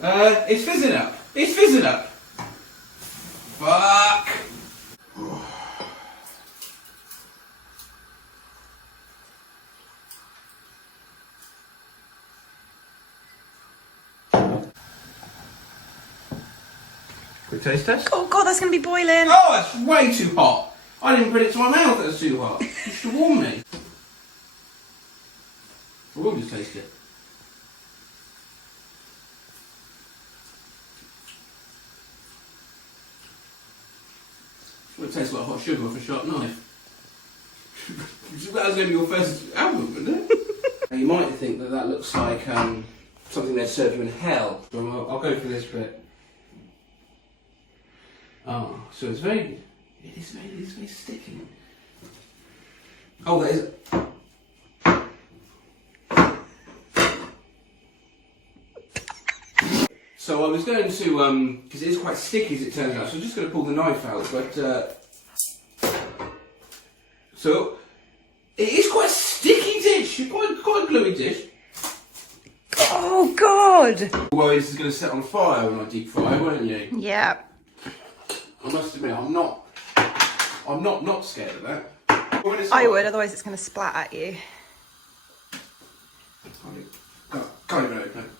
It's fizzing up. It's fizzing up. Fuck. Quick taste test. Oh god, that's going to be boiling. Oh, that's way too hot. I didn't put it to my mouth, that's too hot. You should have warned me. I will just taste it. Well, it tastes like hot sugar off a sharp knife. That was going to be your first album, wouldn't it? You might think that that looks like something they'd serve you in hell. Well, I'll go for this bit. Oh, so it's very... It is very sticky. Oh, that is... So I was going to, because it is quite sticky as it turns out, so I'm just going to pull the knife out, but... So, it is quite a sticky dish, quite a gluey dish. Oh god! Well, this is going to set on fire when I deep fry, won't you? Yeah. I must admit, I'm not scared of that. I would, otherwise it's going to splat at you. Can't even open it.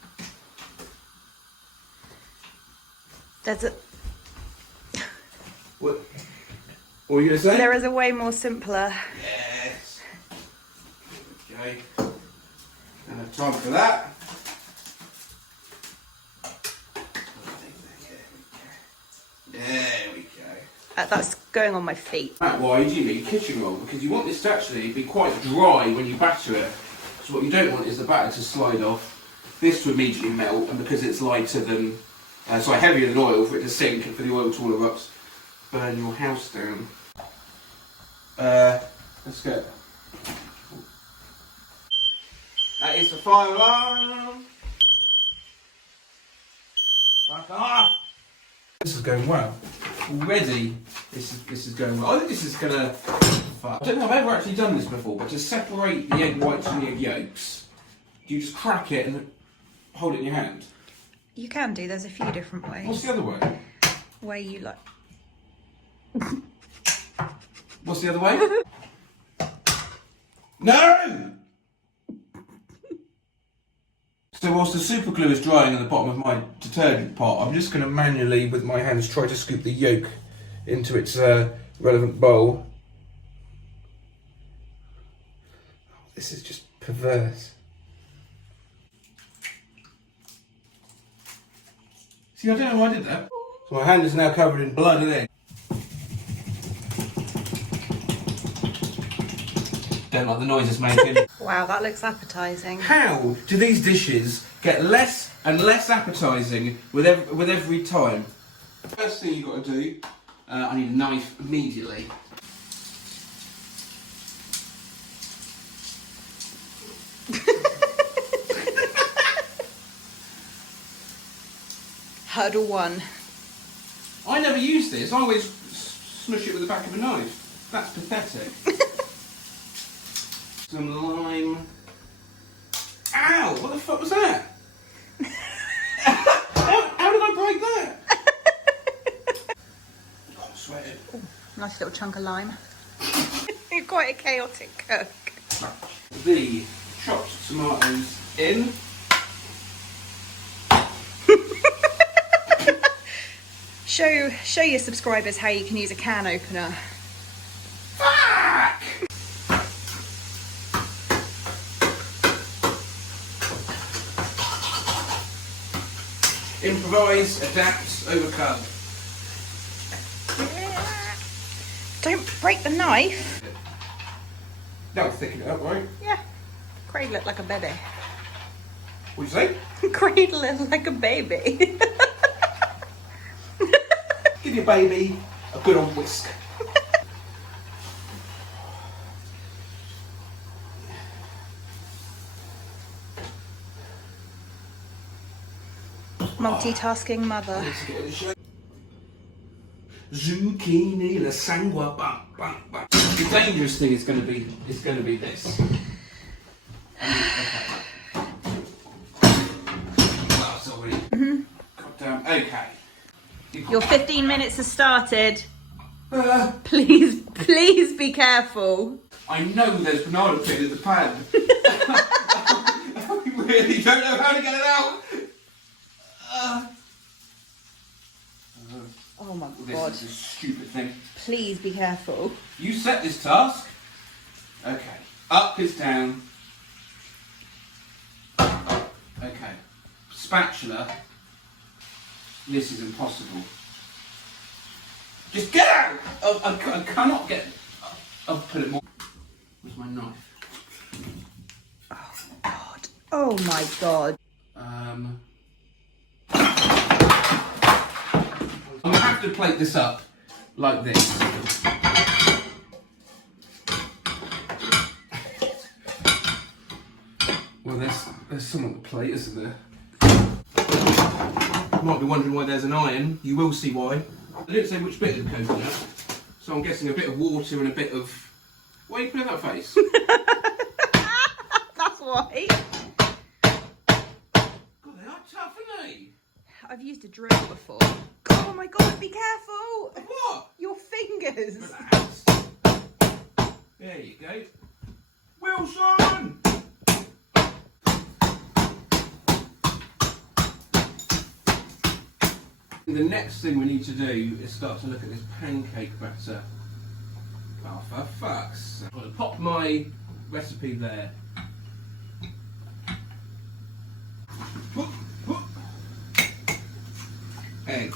There's a... What were you going to say? There is a way more simpler. Yes. Okay. Don't have time for that. There we go. That's going on my feet. Why do you need kitchen roll? Because you want this to actually be quite dry when you batter it. So what you don't want is the batter to slide off, this to immediately melt, and because it's lighter than, heavier than oil, for it to sink and for the oil to all erupt, burn your house down. Let's go. That is the fire alarm. Fuck off. This is going well. Already, this is going well. I think this is gonna. Fuck. I don't know if I've ever actually done this before, but to separate the egg whites from the egg yolks, you just crack it and hold it in your hand. You can do, there's a few different ways. What's the other way? Where you like... What's the other way? No! So whilst the super glue is drying at the bottom of my detergent pot, I'm just going to manually, with my hands, try to scoop the yolk into its relevant bowl. This is just perverse. See, I don't know why I did that. So my hand is now covered in blood and egg. Don't like the noise it's making. Wow, that looks appetising. How do these dishes get less and less appetising with every time? First thing you've got to do, I need a knife immediately. Hurdle 1. I never use this. I always smush it with the back of a knife. That's pathetic. Some lime. Ow! What the fuck was that? how did I break that? Oh, I'm sweating. Ooh, nice little chunk of lime. You're quite a chaotic cook. The chopped tomatoes in. Show your subscribers how you can use a can opener. Fuck! Improvise, adapt, overcome. Don't break the knife. That'll thicken it up, right? Yeah. Cradle it like a baby. What'd you say? Cradle it like a baby. Give your baby a good old whisk. Multitasking mother. Zucchini, lasagna, bang, bang, bang. The dangerous thing is going to be this. Okay. Wow, it's already. damn. Okay. Your 15 minutes has started. Please be careful. I know there's banana peel in the pan. I really don't know how to get it out. Oh my This god. is a stupid thing. Please be careful. You set this task. Okay. Up is down. Okay. Spatula. This is impossible. Just get out! I cannot get. I'll put it more. Where's my knife? God. Oh my god. I'm gonna have to plate this up like this. Well, there's some on the plate, isn't there? You might be wondering why there's an iron. You will see why. I didn't say which bit of the coconut, so I'm guessing a bit of water and a bit of. Why are you putting that face? That's why. God, they are tough, aren't they? I've used a drill before. Oh my god, be careful! What? Your fingers! Relax. There you go. Wilson! The next thing we need to do is start to look at this pancake batter. Oh, for fuck's sake. I'm going to pop my recipe there. Egg.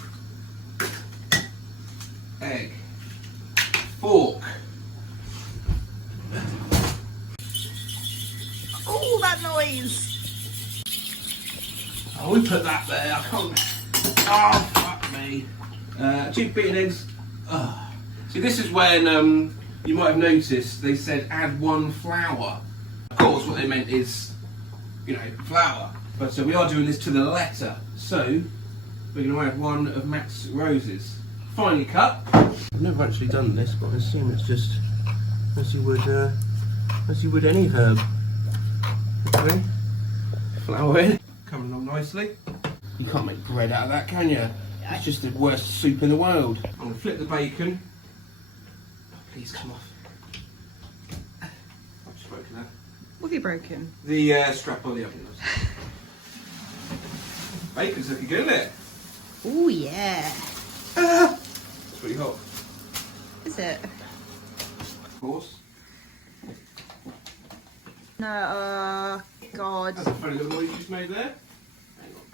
Egg. Fork. Oh, that noise! Oh, we put that there. I can't. Oh, fuck me. 2 beaten eggs. Oh. See, this is when you might have noticed they said add 1 flour. Of course, what they meant is, you know, flour. But we are doing this to the letter. So we're going to add 1 of Matt's roses, finely cut. I've never actually done this, but I assume it's just as you would any herb. Okay. Flour in. Coming along nicely. You can't make bread out of that, can you? That's just the worst soup in the world. I'm going to flip the bacon. Oh, please come off. I've just broken that. What have you broken? The strap on the oven. Bacon's looking good, isn't it? Oh yeah. It's pretty hot. Is it? Of course. No, God. That's a funny little noise you just made there.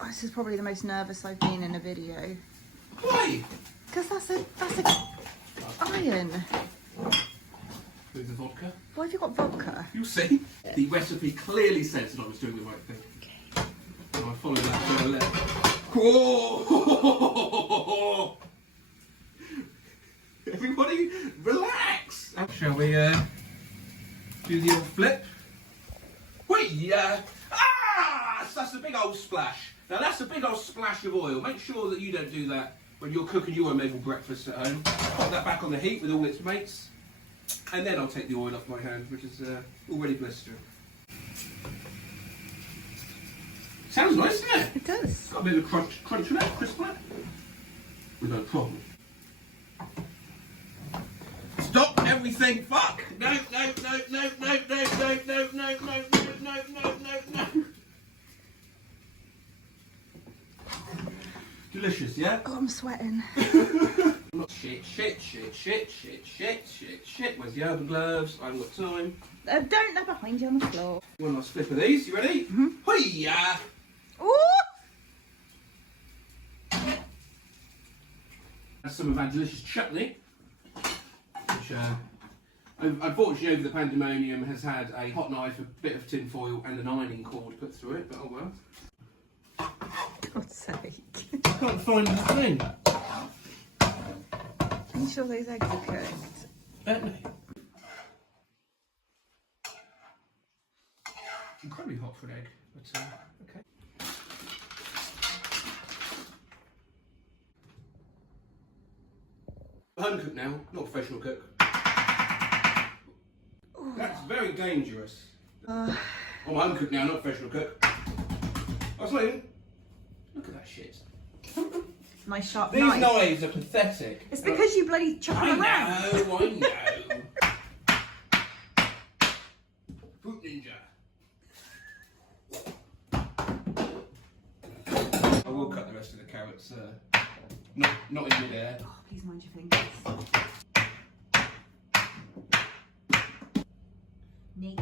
Oh, this is probably the most nervous I've been in a video. Why? Because that's a iron. With the vodka. Why have you got vodka? You'll see. The recipe clearly says that I was doing the right thing. And I followed that to the left. Whoa! Everybody, relax. Shall we do the old flip? Wait, yeah. Ah! That's a big old splash. Now that's a big old splash of oil. Make sure that you don't do that when you're cooking your omegle breakfast at home. Put that back on the heat with all its mates. And then I'll take the oil off my hand, which is already blistering. Sounds nice, doesn't it? It does. Got a bit of crunch in it, crisp on it. With no problem. Stop everything! Fuck! No, no, no, no, no, no, no, no, no, no, no, no, no, no, no. Delicious, yeah? Oh, I'm sweating. Shit. Where's the urban gloves? I haven't got time. Don't, they're behind you on the floor. One last flip of these. You ready? Mm-hmm. Hoi-ya! Ooh! That's some of our delicious chutney, which unfortunately over the pandemonium has had a hot knife, a bit of tin foil and an ironing cord put through it, but oh well. God's sake. I can't find the thing. Are you sure those eggs are cooked? No. Incredibly hot for an egg, but okay. Home cook now, not professional cook. Ooh. That's very dangerous. I'm home cook now, not professional cook. I was like, look at that shit. Come nice sharp These knife. knives are pathetic. It's because you bloody chuck them around. I know. Fruit Ninja. I will cut the rest of the carrots, not in mid-air. Oh, please mind your fingers. Neat.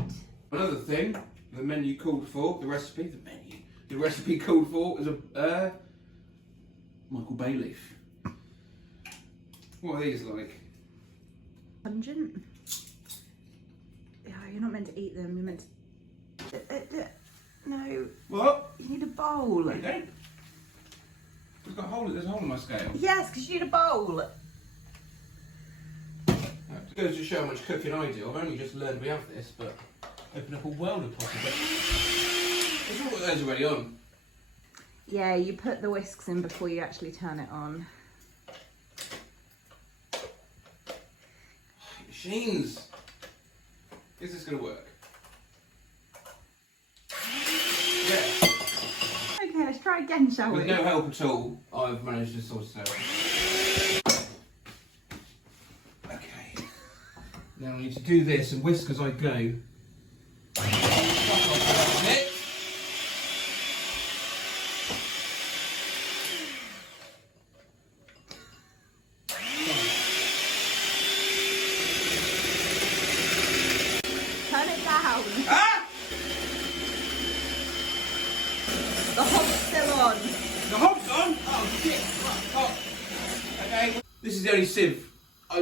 Another thing, the menu called for, the recipe called for is a Michael Bay leaf. What are these like? Pungent. Yeah, you're not meant to eat them. You're meant to. No, What? you need a bowl. No, you don't. There's a hole in my scale. Yes, because you need a bowl. It goes to show how much cooking I do. I've only just learned we have this, but open up a world of possibilities. There's all those already on. Yeah, you put the whisks in before you actually turn it on. Machines. Is this going to work? Yeah. Okay, let's try again, shall we? With no help at all, I've managed to sort it out. Okay. Now I need to do this and whisk as I go. Turn it down. Ah! The hob's still on. The hob's on? Oh shit! Hot. Okay. This is the only sieve.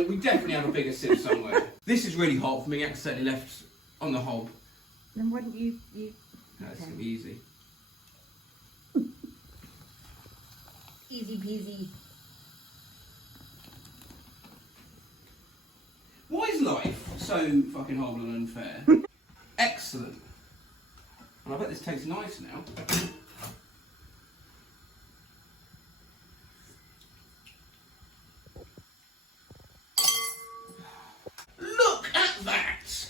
We definitely have a bigger sieve somewhere. This is really hot for me. Accidentally left on the hob. Then why don't you? That's gonna be easy. Easy peasy. Why is life so fucking horrible and unfair? Excellent. And I bet this tastes nice now. Look at that!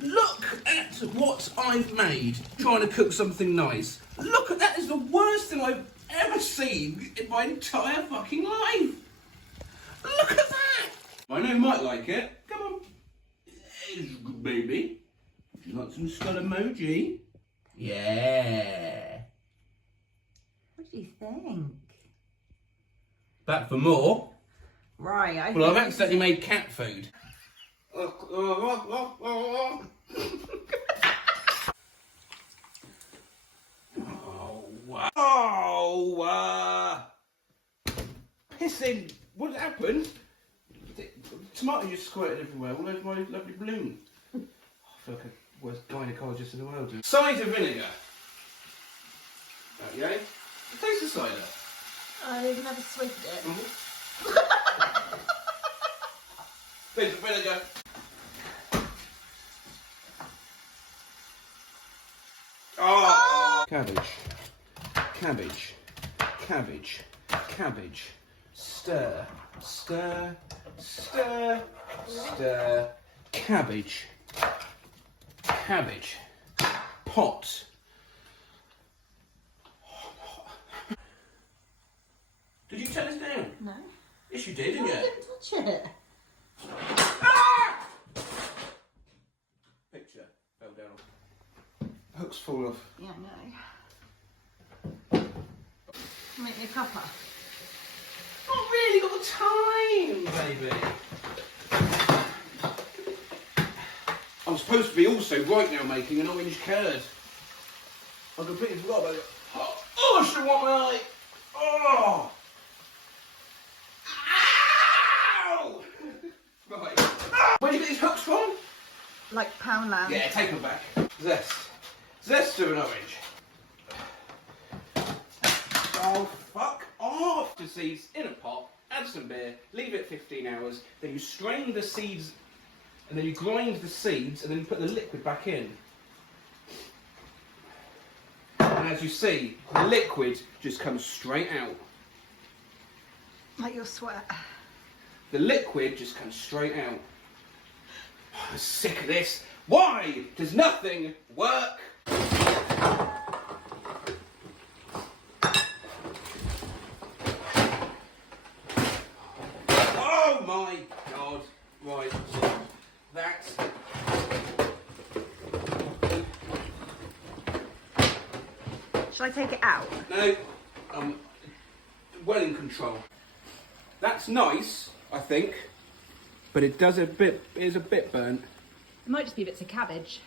Look at what I've made trying to cook something nice. Look at that, is the worst thing I've ever seen in my entire fucking life. Look at that! I know you might like it. Come on. Yes, good baby. Would you like some skull emoji? Yeah. What do you think? Back for more. Right, Well, I've accidentally made cat food. Pissing. What happened? Tomato just squirted everywhere. All over my lovely balloon. I feel like a worst gynecologist in the world. Cider vinegar. Okay. Taste the cider. I've never swigged it. Taste the vinegar. Oh! Cabbage. Cabbage. Cabbage. Cabbage. Stir. Stir. Stir. Stir. Cabbage. Cabbage. Pot. Did you turn this down? No. Yes, you did, didn't I you? didn't touch it. Ah! Picture fell down. Hooks fall off. Yeah, no. Make me a cuppa. Not really got the time, baby. I'm supposed to be also right now making an orange curd. I completely forgot about it. Oh, I should want my eye. Oh! Ow! Right. Where'd you get these hooks from? Like Poundland. Yeah, take them back. Zest. Zest of an orange. Oh, fuck off! The seeds in a pot, add some beer, leave it 15 hours, then you strain the seeds, and then you grind the seeds, and then you put the liquid back in. And as you see, the liquid just comes straight out. Like your sweat. The liquid just comes straight out. I'm sick of this. Why does nothing work? my God. Right, so that's... Shall I take it out? No, I'm well in control. That's nice, I think, but it is a bit burnt. It might just be bits of cabbage.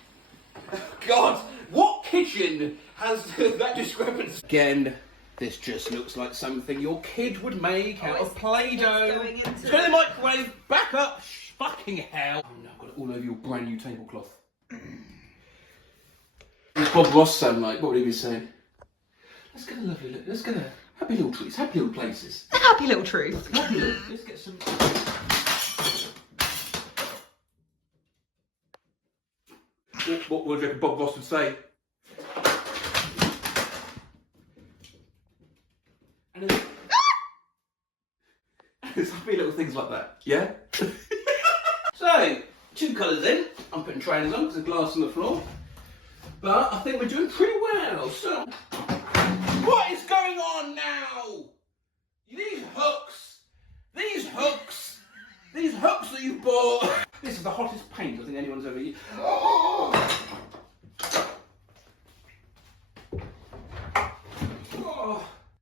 God, what kitchen has that discrepancy? Again, this just looks like something your kid would make out of Play-Doh. It's going in the microwave. Back up. Fucking hell. Oh no, I've got it all over your brand new tablecloth. What's Bob Ross sound like? What would he be saying? Let's get a lovely look. Let's get a happy little treats, happy little places. A happy little truth. Happy little, let's get some... What would you reckon Bob Ross would say? And there's happy little things like that, yeah? So, 2 colours in. I'm putting trainers on because there's glass on the floor. But I think we're doing pretty well, so... What is going on now? These hooks that you bought. This is the hottest paint I think anyone's ever used. Oh!